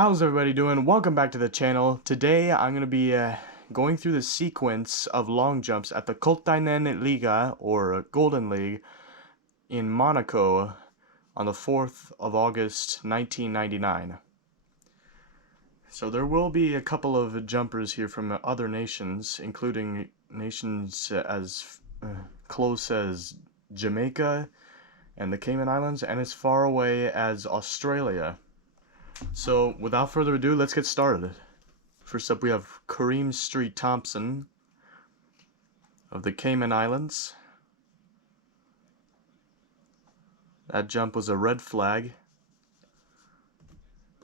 How's everybody doing? Welcome back to the channel. Today I'm going to be going through the sequence of long jumps at the Kultainen Liga, or Golden League, in Monaco on the 4th of August 1999. So there will be a couple of jumpers here from other nations, including nations as close as Jamaica and the Cayman Islands, and as far away as Australia. So, without further ado, let's get started. First up, we have Kareem Streete-Thomson of the Cayman Islands. That jump was a red flag.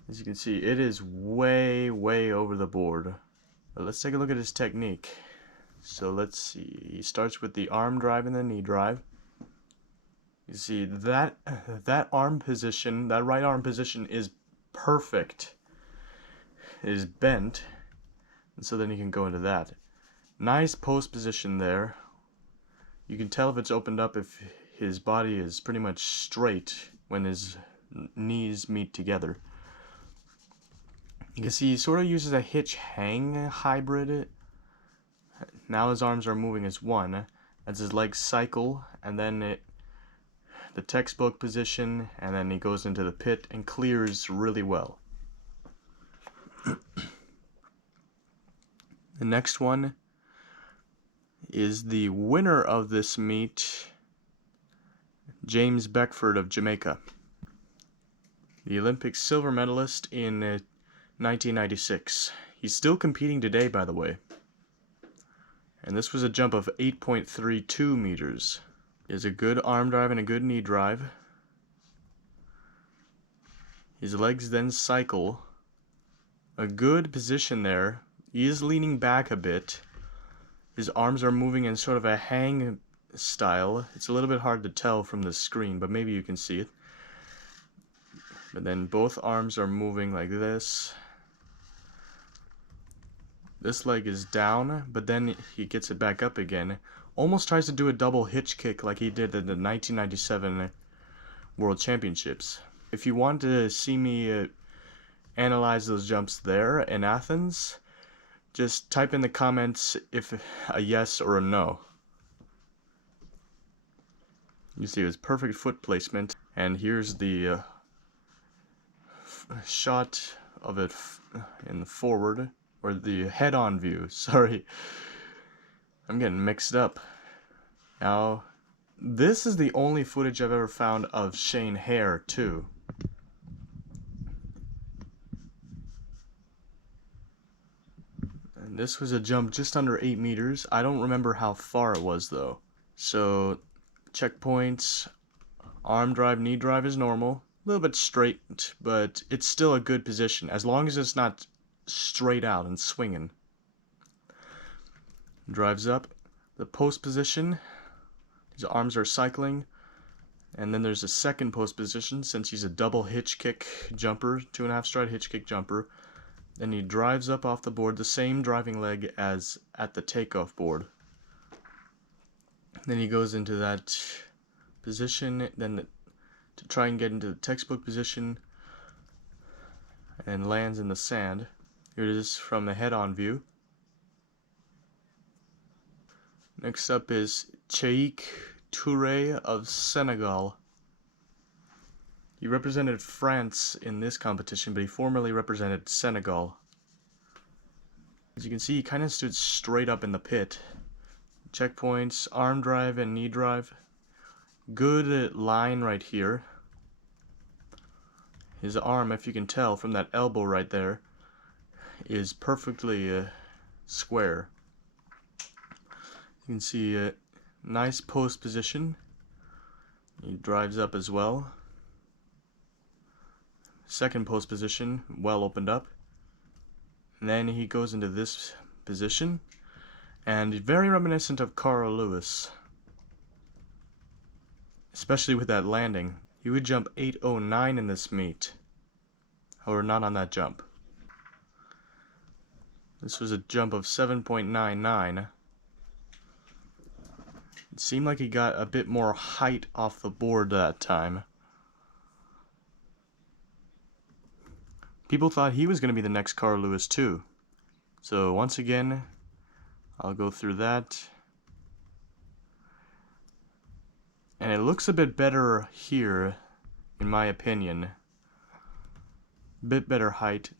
As you can see, it is way over the board. But let's take a look at his technique. So let's see, he starts with the arm drive and the knee drive. You see, that arm position, that right arm position is perfect. It is bent, and so then you can go into that. Nice post position there. You can tell if it's opened up if his body is pretty much straight when his knees meet together. You can see he sort of uses a hitch-hang hybrid. Now his arms are moving as one, as his legs cycle, and then the textbook position, and then he goes into the pit and clears really well. The next one is the winner of this meet, James Beckford of Jamaica, the Olympic silver medalist in 1996. He's still competing today, by the way. And this was a jump of 8.32 meters. Is a good arm drive and a good knee drive. His legs then cycle. A good position there. He is leaning back a bit. His arms are moving in sort of a hang style. It's a little bit hard to tell from the screen, but maybe you can see it. But then both arms are moving like this. This leg is down, but then he gets it back up again. Almost tries to do a double hitch kick like he did in the 1997 World Championships. If you want to see me analyze those jumps there in Athens, just type in the comments if a yes or a no. You see his perfect foot placement, and here's the shot of it in the forward, or the head-on view, sorry. I'm getting mixed up. Now, this is the only footage I've ever found of Shane Hare, too. And this was a jump just under 8 meters. I don't remember how far it was, though. So, checkpoints, arm drive, knee drive is normal. A little bit straight, but it's still a good position, as long as it's not straight out and swinging. Drives up, the post position, his arms are cycling, and then there's a second post position since he's a double hitch kick jumper, 2.5 stride hitch kick jumper. Then he drives up off the board, the same driving leg as at the takeoff board. Then he goes into that position, then to try and get into the textbook position, and lands in the sand. Here it is from the head-on view. Next up is Cheikh Toure of Senegal. He represented France in this competition, but he formerly represented Senegal. As you can see, he kind of stood straight up in the pit. Checkpoints, arm drive and knee drive. Good line right here. His arm, if you can tell from that elbow right there, is perfectly square. You can see a nice post position. He drives up as well. Second post position, well opened up. And then he goes into this position, and very reminiscent of Carl Lewis, especially with that landing. He would jump 8.09 in this meet, however not on that jump. This was a jump of 7.99. It seemed like he got a bit more height off the board that time. People thought he was going to be the next Carl Lewis too. So once again, I'll go through that. And it looks a bit better here, in my opinion. Bit better height.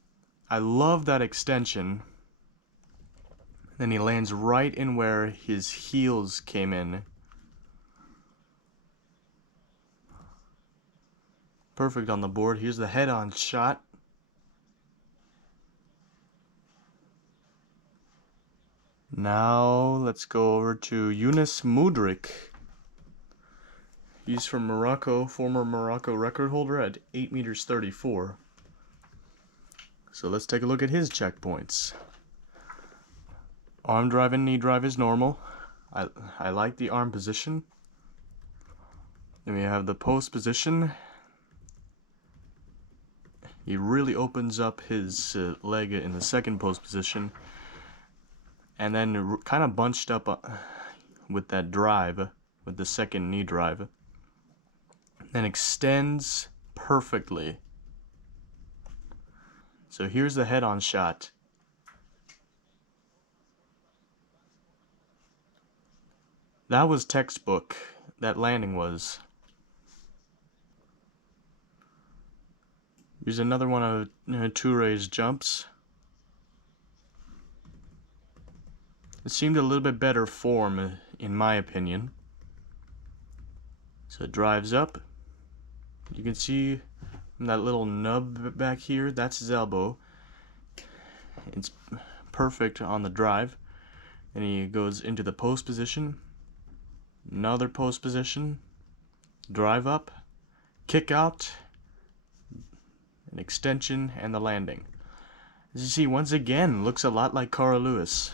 I love that extension. Then he lands right in where his heels came in. Perfect on the board. Here's the head-on shot. Now let's go over to Younes Moudrik. He's from Morocco, former Morocco record holder at 8 meters 34. So let's take a look at his checkpoints. Arm drive and knee drive is normal. I like the arm position. Then we have the post position. He really opens up his leg in the second post position. And then kind of bunched up with that drive, with the second knee drive. Then extends perfectly. So here's the head-on shot. That was textbook. That landing was. Here's another one of Toure's jumps. It seemed a little bit better form, in my opinion. So it drives up. You can see that little nub back here, that's his elbow. It's perfect on the drive. And he goes into the post position. Another post position. Drive up. Kick out. An extension and the landing. As you see, once again, looks a lot like Carl Lewis.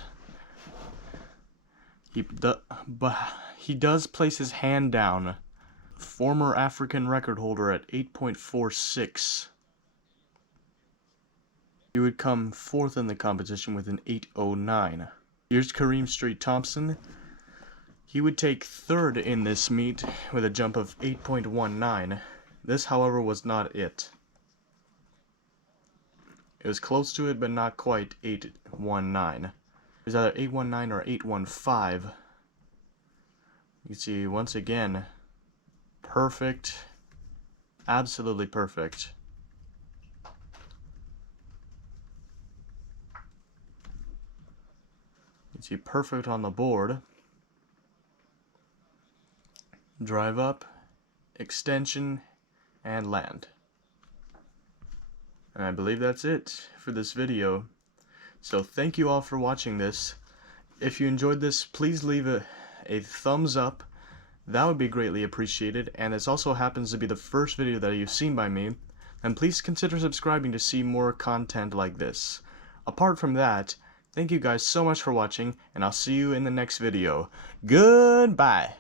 But he does place his hand down. Former African record holder at 8.46. He would come fourth in the competition with an 8.09. Here's Kareem Streete-Thomson. He would take third in this meet with a jump of 8.19. This, however, was not it. It was close to it, but not quite 8.19. It was either 8.19 or 8.15. You can see, once again, perfect. Absolutely perfect. You can see perfect on the board. Drive up, extension, and land. And I believe that's it for this video. So thank you all for watching this. If you enjoyed this, please leave a thumbs up. That would be greatly appreciated. And this also happens to be the first video that you've seen by me. And please consider subscribing to see more content like this. Apart from that, thank you guys so much for watching, and I'll see you in the next video. Goodbye!